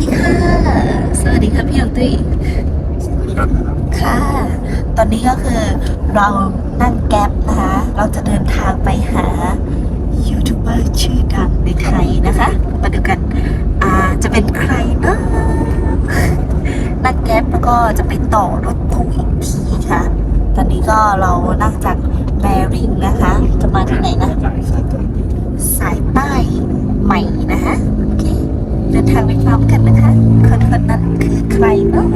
ดีค่ะ สวัสดีค่ะพี่หยงตุ้ยค่ะ ตอนนี้ก็คือเรานั่งแก๊ปนะคะ เราจะเดินทางไปหายูทูบเบอร์ชื่อดังในไทยนะคะ มาดูกันอ่าจะเป็นใครเนาะนั่งแก๊ปแล้วก็จะไปต่อรถตู้อีกทีค่ะ ตอนนี้ก็เรานั่งจากแบริ่งนะคะ จะมาที่ไหนนะ สายใต้ใหม่นะคะโอเค เดินทางไปพร้อมกันนะคะ คนคนนั้นคือใครเนาะ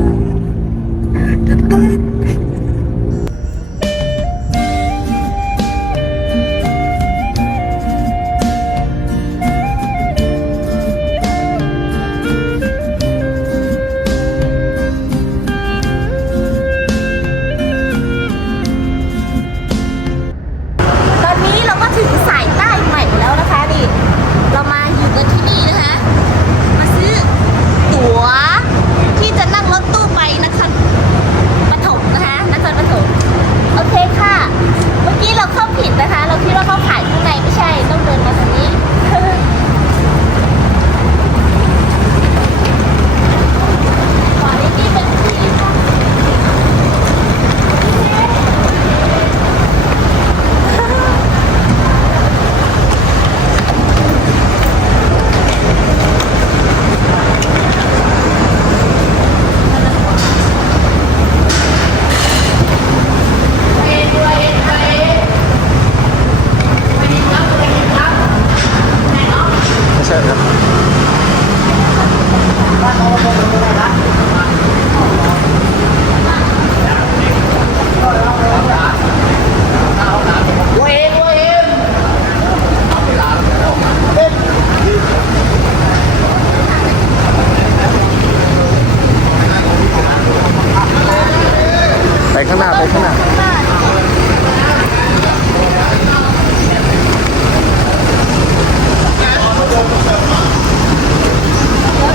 ข้างหน้าไปข้างหน้า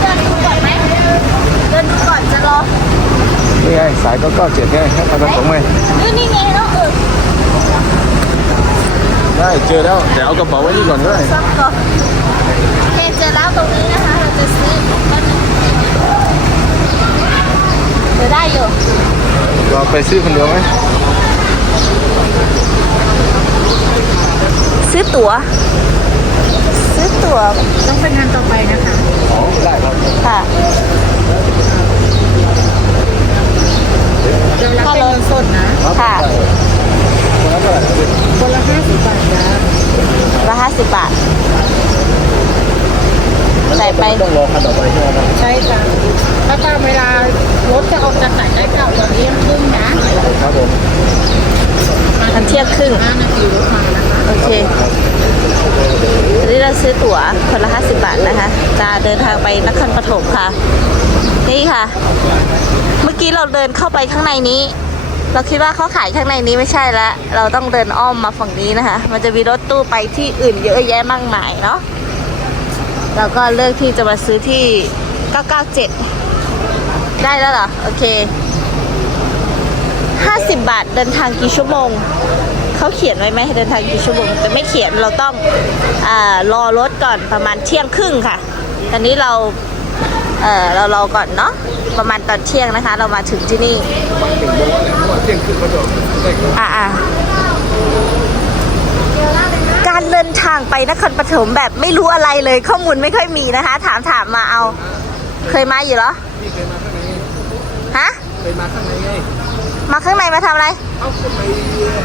เดินดูก่อนไหมเดินดูก่อนจะรอนี่ไงสายก็ก็เจ็ดไงให้เอากระป๋องไหมนี่นี่ไงเนาะเออได้เจอแล้วแต่เอากระเป๋าไว้นี่ก่อนก็ได้ซับก่อนโอเคเจอแล้วตรงนี้นะคะเราจะซื้อแป๊บนึงเดี๋ยวได้อยู่ เราไปซื้อคนเดียวไหมซื้อตั๋ว ซื้อตั๋วต้องไปงานต่อไปนะคะอ๋อได้ครับค่ะเรารับเป็นเงินสดนะ ค่ะ คนละเท่าไหร่ครับคนละห้าสิบบาทจ้าละห้าสิบบาท ใส่ไปต้องรอคันต่อไปใช่ไหมครับใช่จ้ะถ้าตามเวลารถจะออกจากสายได้เก้าตอนนี้ครึ่งนะครับผมมันเที่ยงครึ่งห้านาทีรถมานะคะโอเคอันนี้เราซื้อตั๋วคนละ50บาทนะคะจะเดินทางไปนครปฐมค่ะ นี่ค่ะ เมื่อกี้เราเดินเข้าไปข้างในนี้ เราคิดว่าเขาขายข้างในนี้ไม่ใช่แล้วเราต้องเดินอ้อมมาฝั่งนี้นะคะ มันจะมีรถตู้ไปที่อื่นเยอะแยะมากมายเนาะ เราก็เลือกที่จะมาซื้อที่ 997 ได้แล้วเหรอ โอเค 50 บาทเดินทางกี่ชั่วโมง เขาเขียนไว้ไหมเดินทางกี่ชั่วโมง แต่ไม่เขียนเราต้องอารอรถก่อนประมาณเที่ยงครึ่งค่ะ ตอนนี้เราเออเรารอก่อนเนาะประมาณตอนเที่ยงนะคะ เรามาถึงที่นี่เที่ยงคืนก็จะได้ครับอ่าอ่าการเดิน ทางไปนครปฐมแบบไม่รู้อะไรเลยข้อมูลไม่ค่อยมีนะคะ ถามถามมาเอา เคยมาอยู่เหรอพี่เคยมาข้างในฮะเคยมาข้างในไงมาข้างในมาทำอะไรเอ้าไป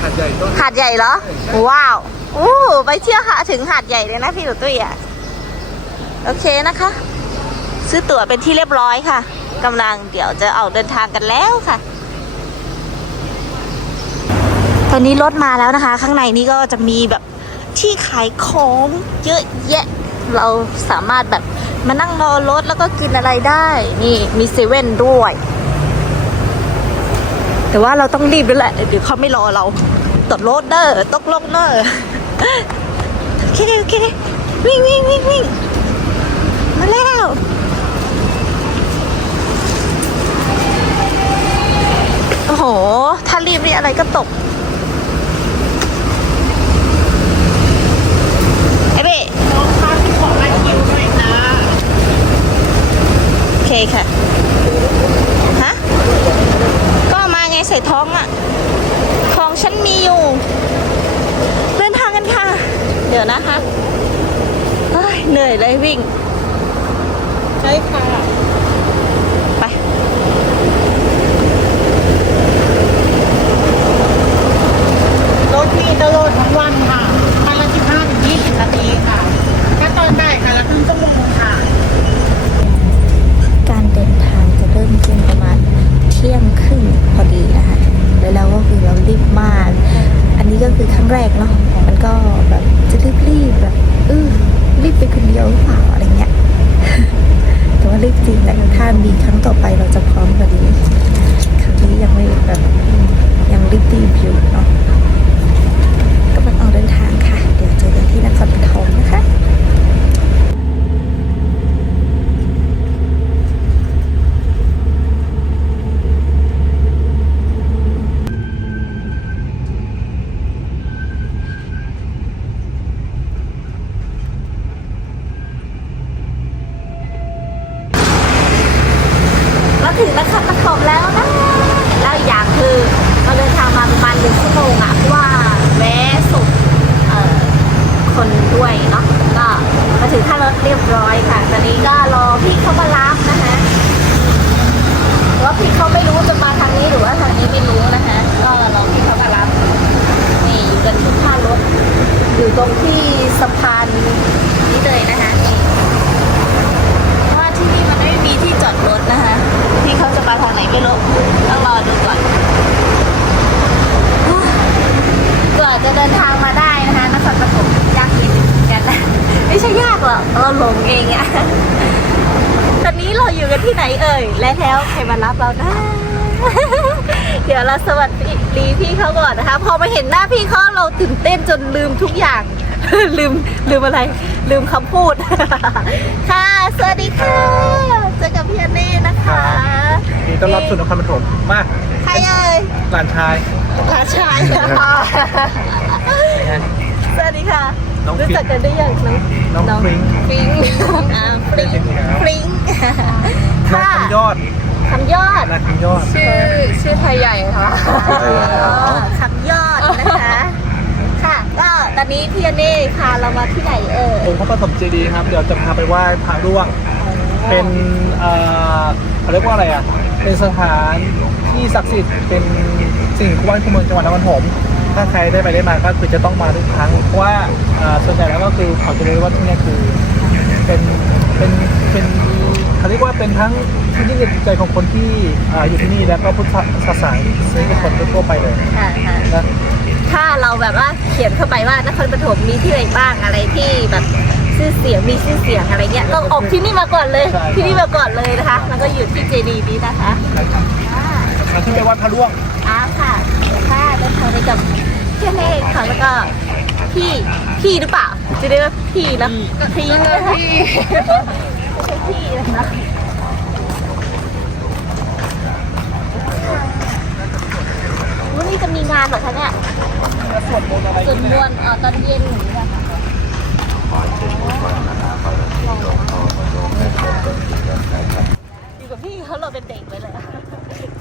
หาดใหญ่ต้นหาดใหญ่เหรอว้าวอู้ไปเที่ยวหาถึงหาดใหญ่เลยนะพี่ตุ๊ตุ้ยอะโอเคนะคะ ซื้อตั๋วเป็นที่เรียบร้อยค่ะกำลังเดี๋ยวจะออกเดินทางกันแล้วค่ะ ตอนนี้รถมาแล้วนะคะ ข้างในนี้ก็จะมีแบบ ที่ขายของเยอะแยะ เราสามารถแบบมานั่งรอรถแล้วก็กินอะไรได้ นี่มีเซเว่นด้วย แต่ว่าเราต้องรีบด้วยแหละเดี๋ยวเขาไม่รอเราตกรถเด้อตกลงเด้อโอเคโอเควิ่งวิ่งวิ่งวิ่งมาแล้วโอ้โห ถ้ารีบนี่อะไรก็ตกไอ้เบ้ น้องคะที่ขอไล่คิวหน่อยนะ ค่ะ ฮะ ก็เอามาไงใส่ท้องอะของฉันมีอยู่ เดินทางกันค่ะ เดี๋ยวนะคะเฮ้ยเหนื่อยเลยวิ่ง ใช่ค่ะ ไป รถมีตลอดทั้งวันค่ะคันละ15ถึง20นาทีค่ะ ถ้าตอนบ่ายคันละครึ่งชั่วโมงค่ะ การเดินทางจะเริ่มขึ้นประมาณเที่ยงครึ่งพอดีนะคะ แล้วเราก็คือเรารีบมาก อันนี้ก็คือครั้งแรกเนาะ มันก็แบบจะรีบๆแบบเออรีบไปคนเดียวหรือเปล่าอะไรเงี้ย แต่ว่ารีบจริงแหละถ้ามีครั้งต่อไปเราจะพร้อมกว่านี้ ครั้งนี้ยังไม่แบบยังรีบๆอยู่เนาะกำลังออกเดินทางค่ะ เดี๋ยวเจอกันที่นครปฐมนะคะ มาถึงนครปฐมแล้วนะ แล้วอีกอย่างคือเราเดินทางมาประมาณหนึ่งชั่วโมงอะเพราะว่าแวะส่งเอ่อคนด้วยเนาะ ก็มาถึงท่ารถเรียบร้อยค่ะ ตอนนี้ก็รอพี่เขามารับนะคะว่าพี่เขาไม่รู้จะมาทางนี้หรือว่าทางนี้ไม่รู้นะคะ ก็รอพี่เขามารับ นี่อยู่กันที่ท่ารถ อยู่ตรงที่สะพานนี้เลยนะคะนี่ เพราะว่าที่นี่มันไม่มีที่จอดรถนะคะ ที่เขาจะมาทางไหนไม่รู้ต้องรอดูก่อนกว่าจะเดินทางมาได้นะคะนครปฐมยากเย็นเหมือนกันนะไม่ใช่ยากหรอกเราหลงเองอะตอนนี้เราอยู่กัน ที่ไหนเอ่ย และแล้วใครมารับเรานะ เดี๋ยวเราสวัสดีพี่เขาก่อนนะคะ พอมาเห็นหน้าพี่เขาเราตื่นเต้นจนลืมทุกอย่าง ลืมลืมอะไร ลืมคำพูด ค่ะ สวัสดีค่ะ เจอกับพี่อเน่นะคะยินดีต้อนรับสู่นครปฐมมาใครเอ่ยหลานชายหลานชายค่ะสวัสดีค่ะ น้องรู้ฟิงจักกันได้ยังน้องน้องฟริ้งฟริ้ง ดคำยอด นางคำยอด ชื่อชื่อไทยใหญ่ค่ะอ๋อ คำยอดนะคะ ค่ะ ก็ตอนนี้พี่อเน่พาเรามาที่ไหนเอ่ยองค์พระปฐมเจดีย์ครับ เดี๋ยวจะพาไปไหว้พระร่วง เป็นเอ่อเขาเรียกว่าอะไรอะ เป็นสถานที่ศักดิ์สิทธิ์ เป็นสิ่งคู่บ้านคู่เมืองจังหวัดนครปฐมถ้าใครได้ไปได้มาก็คือจะต้องมาทุกครั้ง เพราะว่าเอ่อส่วนใหญ่แล้วก็คือเขาจะเรียกว่าที่นี่คือ เป็น เป็น เป็น เขาเรียกว่าเป็นทั้งที่ยิ่งใจของคนที่เอ่ออยู่ที่นี่แล้วก็พุทธศาสนาซึ่งเป็นคนทั่วๆไปเลยค่ะค่ะนะถ้าเราแบบว่าเขียนเข้าไปว่านครปฐมมีที่ไหนบ้างอะไรที่แบบชื่อเสียงมีชื่อเสียงอะไรเงี้ยเราออกที่นี่มาก่อนเลย ที่นี่มาก่อนเลยนะคะ แล้วก็อยู่ที่เจดีย์นี้นะคะอ่ามาที่ไปไหว้พระร่วงอ่าค่ะค่ะเดินทางไปกับพี่เล็กค่ะแล้วก็พี่พี่หรือเปล่าจะเรียกว่าพี่นะพี่นะคะพี่ไม่ใช่พี่นะวันนี้จะมีงานเหรอคะเนี่ยสวดมนต์อะไรส่วนมวลตอนเย็นอยู่กับพี่เขาเราเป็นเด็กไปเลยอะ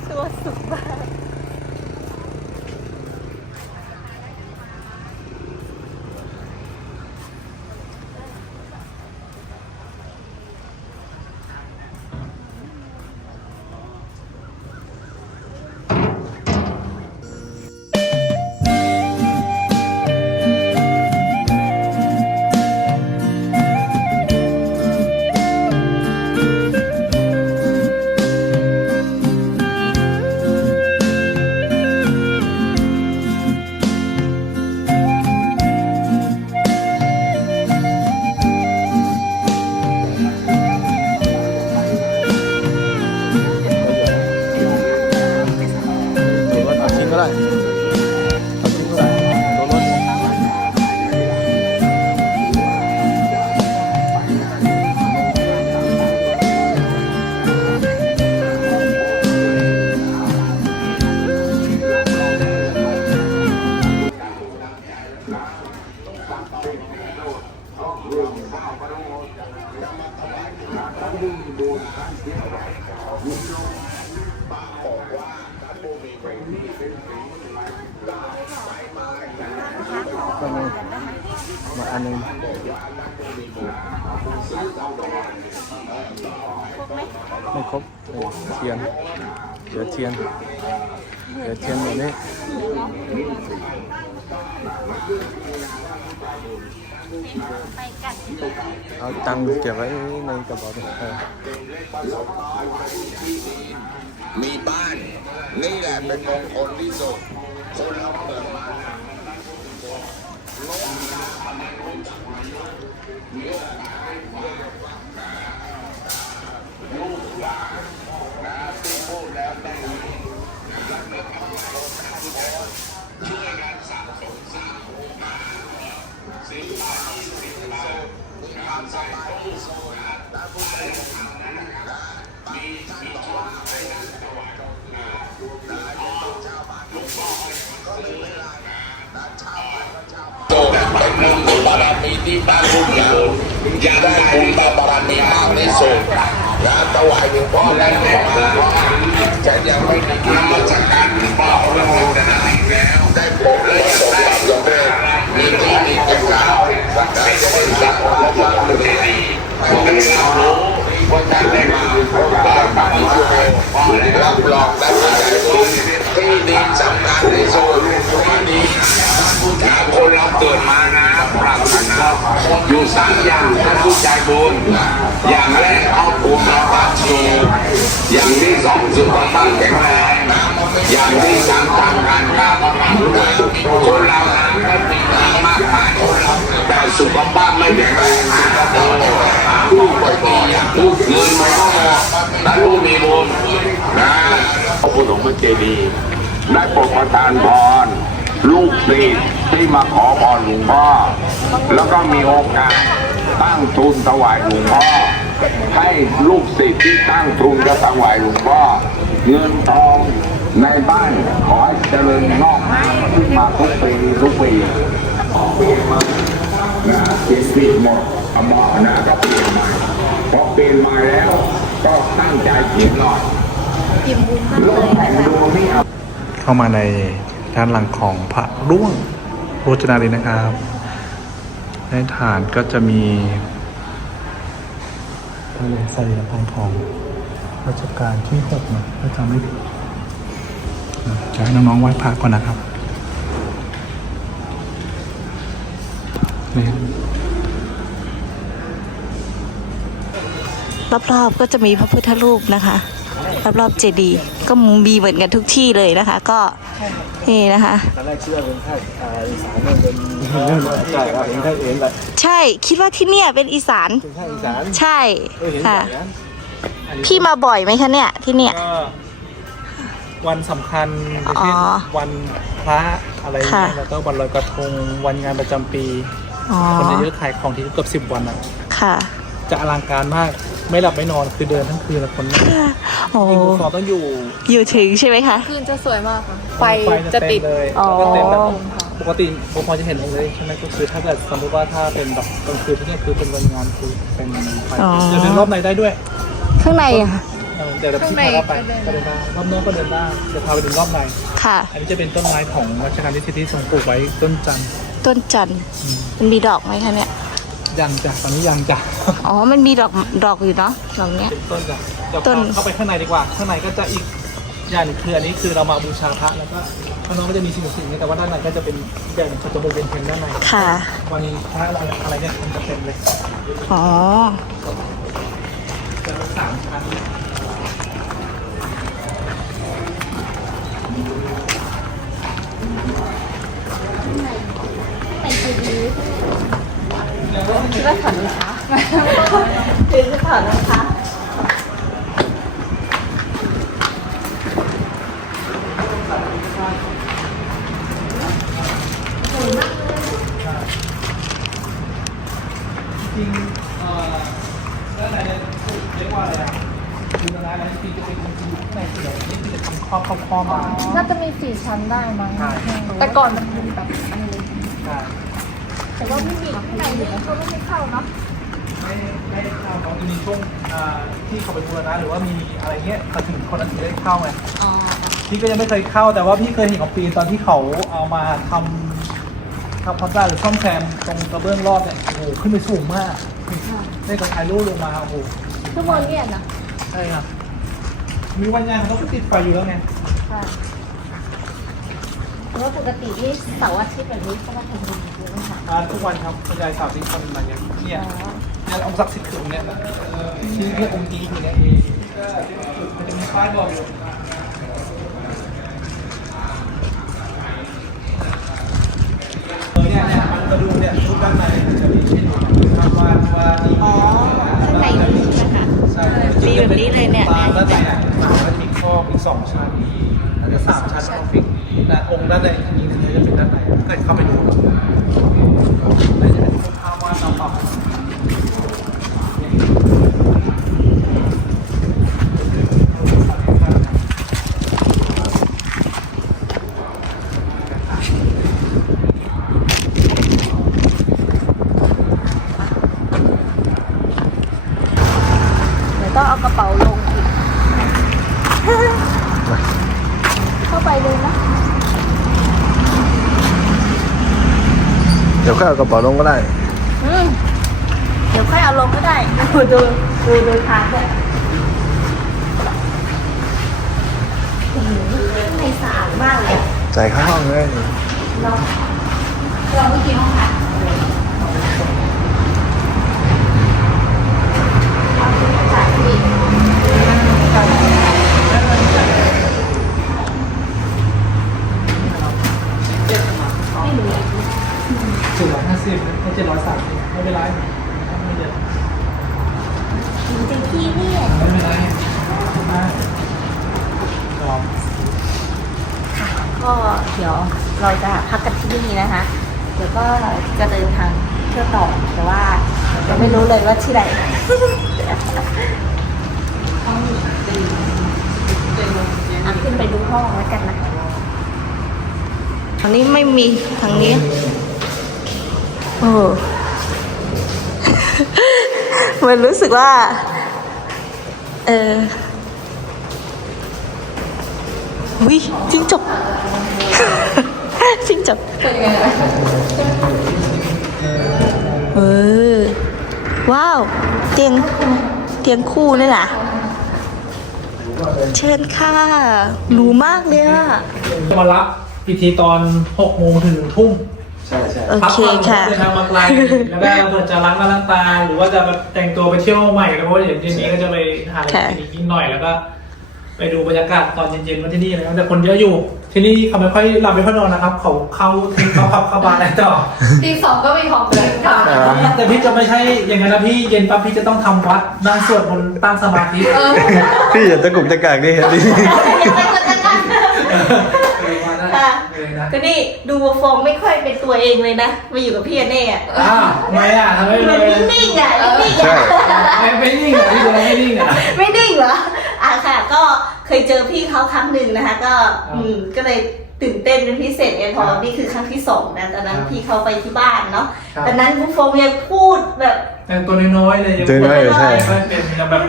ชัวสุดมาก ไม่ครบเทียนเดี๋ยวเทียนเดี๋ยวเทียนแบบนี้เอาตังค์เก็บไว้ในกระเป๋าเมีบ้าน นี่แหละเป็นมงคลที่สุดคนเราเกิดมา โต ที่บ้านลูกเราอยากได้บุญบาบารมีมากที่สุดนะถวายหลวงพ่อและหลวงพ่อฉันยังไม่มีนมัสการหลวงพ่อแล้วแล้วได้โปรดและสมบัติยกเลิกมีที่มีกิจการสักการจะได้สักและสักหนึ่งดีเป็นความรู้ว่าจะได้มาพบกับปาฏิโมกข์รับรองได้ใจบุญที่ดีสำคัญ อยู่สามอย่างท่านผู้ใจบุญอย่างแรกครอบครัวเราบ้านอยู่อย่างที่สองสุขภาพแข็งแรงอย่างที่สามทำการค้าคนเรานะก็มีงานมากมายแต่สุขภาพไม่แข็งแรงผู้ป่วยผู้เงินไม่พอแต่ผู้มีบุญนะพระพุทธองค์เจดีย์ได้โปรดประทานพร ลูกศิษย์ที่มาขอพรหลวงพ่อ แล้วก็มีโอกาสตั้งทุนถวายหลวงพ่อ ให้ลูกศิษย์ที่ตั้งทุนจะถวายหลวงพ่อ เงินทองในบ้านขอให้เจริญงอกงามขึ้นมาทุกปีทุกปีเปลี่ยนมานะเปลี่ยนผิดหมดเอาหมอนะก็เปลี่ยนใหม่พอเปลี่ยนใหม่แล้ว ก็ตั้งใจเขียนหน่อยลงแผ่นดูนี่เอาเข้ามาใน ด้านหลังของพระร่วงโรจนาลีนะครับ ในฐานก็จะมีอะไรใส่ละพายของรัชกาลที่หกนะถ้าจำไม่ผิดจะให้น้องๆไหว้พระก่อนนะครับนี่รอบๆก็จะมีพระพุทธรูปนะคะ รอบๆเจดีย์ก็มีเหมือนกันทุกที่เลยนะคะ ก็ นี่นะคะ ตอนแรกเชื่อเป็นภาคอีสานเนี่ยเป็นใช่ครับเป็นภาคเองแหละใช่คิดว่าที่เนี่ยเป็นอีสาน เป็นภาคอีสานใช่เออเห็นค่ะแบบนั้นอันนี้พี่มาบ่อยไหมคะเนี่ยที่เนี่ย ก็วันสำคัญอย่างเช่นอ๋อวันพระอะไรอย่างค่ะเงี้ยแล้วก็วันลอยกระทงวันงานประจำปี อ๋อคนจะเยอะขายของที่เกือบสิบวันอะค่ะ จะอลังการมาก ไม่หลับไม่นอนคือเดินทั้งคืนแล้วคนนั่งโอ้ยิงภูเขาต้องอยู่อยู่ถึงใช่ไหมคะ คืนจะสวยมากค่ะ ไฟจะจะเต็ติมดเลยอ๋อแล้วก็เต็มแบบปกติผมพอจะเห็นเลยใช่ไหมก็คือถ้าเกิดสมมติว่าถ้าเป็นแบบกลางคืนที่นี่คือเป็นวันงานคือเป็นไฟอ๋อเดี๋ยวเดินรอบในได้ด้วยข้างในอะค่ะเออเดี๋ยวเราพี่พาเราไปก็เดินได้รอบนอกก็เดินได้เดี๋ยวพาไปดูรอบใน ค่ะ อันนี้จะเป็นต้นไม้ของรัชกาลที่สิบที่ทรงปลูกไว้ต้นจันทร์ต้นจันทร์มันมีดอกไหมคะเนี่ย ยังจ้ะตอนนี้ยังจ้ะอ๋อ มันมีดอกดอกอยู่เนาะดอกเนี้ย เป็นต้นจ้ะเดี๋ยวต้น เข้าไปข้างในดีกว่า ข้างในก็จะอีกอย่างหนึงคืออันนี้คือเรามาบูชาพระแล้วก็ข้างนอกก็จะมีสิ่งสิ่งนี้แต่ว่าด้านในก็จะเป็นอย่างหนึ่งเขาจะเป็นเพลงด้านในค่ะ วันพระอะไรอะไรเนี่ยมันจะเต็มเลยอ๋อ จะเป็นสามชั้น จริงเอ่อด้านในเนี่ยเรียกว่าอะไรอะคือด้านในเนี่ยจริงจะเป็นจริงข้างในเสียนี่คือจะทำครอบครอบครอบมาน่าจะมีสี่ชั้นได้มั้งแต่ก่อนมันเป็นแบบอันนี้แต่ว่าไม่มีข้างในนี่เขาไม่ให้เข้าเนาะไม่ให้ให้เข้า เขาจะมีช่วงอ่าที่เขาไปบูรณะหรือว่ามีอะไรเงี้ยเขาถึงคนนั้นถึงได้เข้าไงอ๋อพี่ก็ยังไม่เคยเข้าแต่ว่าพี่เคยเห็นของปีนตอนที่เขาเอามาทำทำความสะอาดหรือซ่อมแซมตรงกระเบื้องรอบเนี่ยโอ้โหขึ้นไปสูงมากได้กระถ่ายรูปลงมาโอ้โหชั่วโมงเนี่ยนะใช่ครับมีวันงานเขาก็ติดไฟอยู่แล้วไงค่ะเพราะว่าปกติที่เสาร์อาทิตย์แบบนี้ก็มาทำบุญเยอะค่ะอ่าทุกวันครับคุณยายสาวที่คนมาเนี่ยเนี่ย เนี่ยองค์ศักดิ์สิทธิ์คือองค์เนี่ยที่เรียกองค์ดีอยู่เนี่ยมันจะมีป้ายบอกอยู่เนี่ยเนี่ยมันมาดูเนี่ยรูปด้านในมันจะมีในะครับว่าว่านีอ๋อข้างในนี้ใช่ไหมคะใช่มีแบบนี้เลยเนี่ยตามด้านในอะมันก็จะมีคอบอีกสองชั้นแล้วก็สามชั้นออฟฟิศและองค์ด้านในนี้เนี่ยจะเป็นด้านในกิดเข้าไปดูแล้วจะเป็นภาพวาดตามปรับ เดี๋ยวต้องเอากระเป๋าลงอีก เข้าไปเลยนะ เดี๋ยวข้าวกระเป๋าลงก็ได้ อืมเดี๋ยวค่อยเอาลงก็ได้ ดูดูดูดูทางด้วยโอ้โหข้างในสะอาดมากเลยอะจ่ายค่าห้องเลยเราเราไม่กี่ห้องค่ะจ่ายที่ไม่รู้ สี่ร้อยห้าสิบไม่เจ็ดร้อยสามสิบไม่เป็นไรไม่เยอะจริงๆพี่เนี่ยไม่เป็นไรได้จอมก็เดี๋ยวเราจะพักกันที่นี่นะคะ เดี๋ยวก็จะเดินทางเที่ยวต่อแต่ว่ายังไม่รู้เลยว่าที่ไหนอะขึ้นไปดูห้องแล้วกันนะทางนี้ไม่มีทางนี้ โอ้มันรู้สึกว่า เออวิจิ้งจกจิ้งจกเออ ว้าว เตียง เตียงคู่นี่แหละเชิญค่ะหรูมากเลยอะจะมารับอีกทีตอน6โมงถึง1ทุ่ม โอพักเคผ่อนค่ะ เดินทางมาไกลแล้วก็เผื่อจะล้างหน้าล้างตาหรือว่าจะแบบแต่งตัวไปเที่ยวใหม่แล้วเพราะว่าเดี๋ยวเย็นนี้ก็จะไปหาอะไรกินอีกนิดหน่อยแล้วก็ ไปดูบรรยากาศตอนเย็นๆว่าที่นี่นะครับแต่คนเยอะอยู่ ที่นี่เขาไม่ค่อยหลับไม่ค่อยนอนนะครับ เขาเข้าทิ้งเขาพับเข้าบาร์อะไรต่อ ตีสองก็มีของเล่นค่ะแต่พี่จะไม่ใช่อย่างนั้นนะพี่เย็นปั๊บพี่จะต้องทำวัดนั่งสวดมนต์ตั้งสมาธิพี่อย่าตะกุกตะกากนี่เห็นดิ ค่ะ เลยนะก็นี่ดูฟองไม่ค่อยเป็นตัวเองเลยนะมาอยู่กับพี่อเน่อะอ้าวทำไมอะทำไมมัเลนยนิ่งๆอะนิ่งๆใช่อะไม่ไม่นิ่งอะพี่เลยไม่นิ่งอะ ไม่นิ่งเหรออะค่ะ ก็เคยเจอพี่เขาครั้งหนึ่งนะคะ ก็อืมก็เลยตื่นเต้นเป็นพิเศษไงพอครับนี่คือครั้งที่สองนะตอนนั้นครับ พี่เขาไปที่บ้านเนาะครับตอนนั้นบุฟฟองยังพูดแบบ แต่งตัวน้อยๆเลยยังตัวน้อยๆใช่ ไม่ค่อยเป็นยังแบบ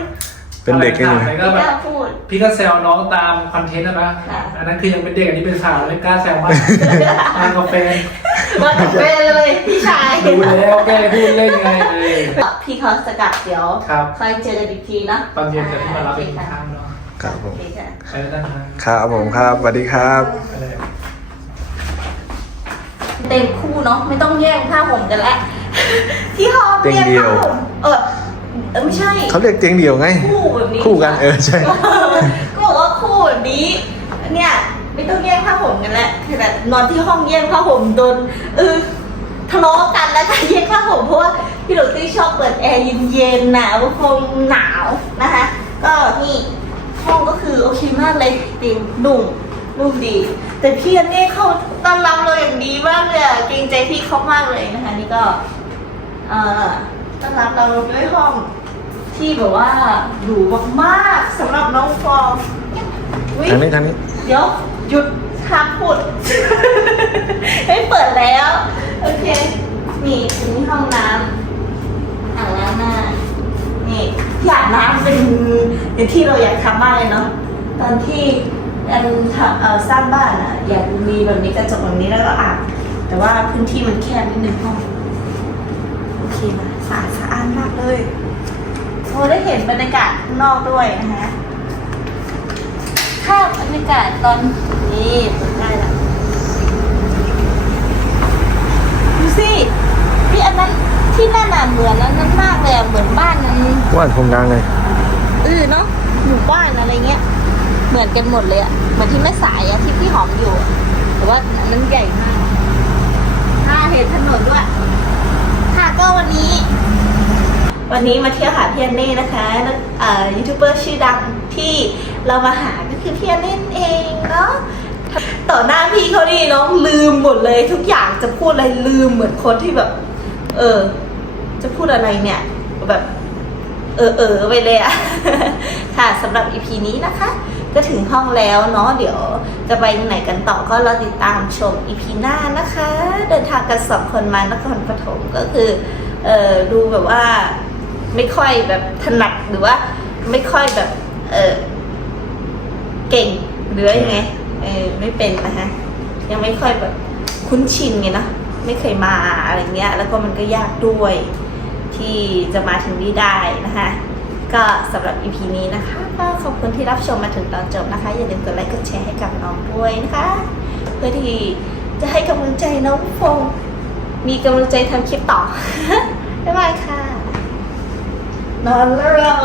เป็นเด็กกันอยู่อะไรไม่ก็กแบล้าบพูด พี่ก็แซวน้องตามคอนเทนต์นะปะค่ะ อันนั้นคือยังเป็นเด็กอันนี้เป็นสาวไม่กล้าแซวมากมากับแฟนมากับแฟนเลยพี่ชายดูแล้วแกพูดเล่นไงเลย พี่เขาสกัดเดี๋ยวครับ ค่อยเจอกันอีกทีเนาะตอนเย็นจะพี่มารับโอไปเคกินค่ะข้าวเนาะครับผมโอเคค่ะ ไปแล้วนะครับผมครับสวัสดีครับไปเลยเต็มคู่เนาะไม่ต้องแย่งผ้าห่มกันแล้วที่ห้องเตียงเดียว ผ้าห่มเออ เออไม่ใช่เขาเรียกเตียงเดียวไง คู่แบบนี้คู่กันเออใช่ ก็บอกว่าคู่แบบนี้เนี่ยไม่ต้องแย่งผ้าห่มกันแล้วคือแบบนอนที่ห้องแย่งผ้าห่มโดนเออทะเลาะกันแล้วค่ะแย่งผ้าห่มเพราะว่าพี่หลุยตี้ชอบเปิดแอร์เย็นๆหนาวคงหนาวนะคะ ก็นี่ห้องก็คือโอเคมากเลยเตียงนุ่มนุ่มดี แต่พี่อันนี่เขาต้อนรับเราอย่างดีมากเลยอะเกรงใจพี่เขามากเลยนะคะ นี่ก็ เอ่อ ต้อนรับเราด้วยห้องที่แบบว่าหรูมากๆสำหรับน้องฟองอุ๊ยทางนี้ทางนี้เดี๋ยวหยุดห้ามพูดไม่เปิดแล้ว โอเค นี่ถึงห้องน้ำอ่างล้างหน้า นี่ที่อาบน้ำเป็นอย่างที่เราอยากทำมากเลยเนาะตอนที่อันทำเอ่อสร้างบ้านอะอยากมีแบบนี้กระจกแบบนี้แล้วก็อาบแต่ว่าพื้นที่มันแคบนิดนึงห้องโอเคนะ สะอาดสะอ้านมากเลยโอ้ได้เห็นบรรยากาศข้างนอกด้วยนะคะภาพบรรยากาศตอนนี้เปิดได้ละดูสิพี่อันนั้นที่นั่นน่ะเหมือนอันนั้นมากเลยอะเหมือนบ้านนั้นว่านคงดังไงเออเนาะหมู่บ้านอะไรเงี้ย เหมือนกันหมดเลยอะเหมือนที่แม่สายอะที่พี่หอมอยู่อะแต่ว่าอันนั้นใหญ่มากถ้าเห็นถนนด้วยค่ะ ก็วันนี้ วันนี้มาเที่ยวหาพี่อันเน่นะคะแล้วเอ่อยูทูบเบอร์ชื่อดังที่เรามาหาก็คือพี่อันเน่เองเนาะต่อหน้าพี่เขานี่น้องลืมหมดเลย ทุกอย่างจะพูดอะไรลืมเหมือนคนที่แบบ เออ จะพูดอะไรเนี่ย แบบ เออเออไปเลยอะค่ะสำหรับ EP นี้นะคะ ก็ถึงห้องแล้วเนาะเดี๋ยวจะไปไหนกันต่อก็รอติดตามชม EP หน้านะคะ เดินทางกันสองคนมานครปฐมก็คือเออดูแบบว่าไม่ค่อยแบบถนัดหรือว่าไม่ค่อยแบบเออเก่งหรือยังไงเออไม่เป็นนะคะยังไม่ค่อยแบบคุ้นชินไงเนะไม่เคยมาอะไรเงี้ย แล้วก็มันก็ยากด้วยที่จะมาถึงนี่ได้นะคะ ก็สำหรับ EP นี้นะคะ ก็ขอบคุณที่รับชมมาถึงตอนจบนะคะ อย่าลืมกดไลค์กดแชร์ให้กับน้องด้วยนะคะ เพื่อที่จะให้กำลังใจน้องฟงมีกำลังใจทำคลิปต่อ บ๊ายบายค่ะนอนแล้ว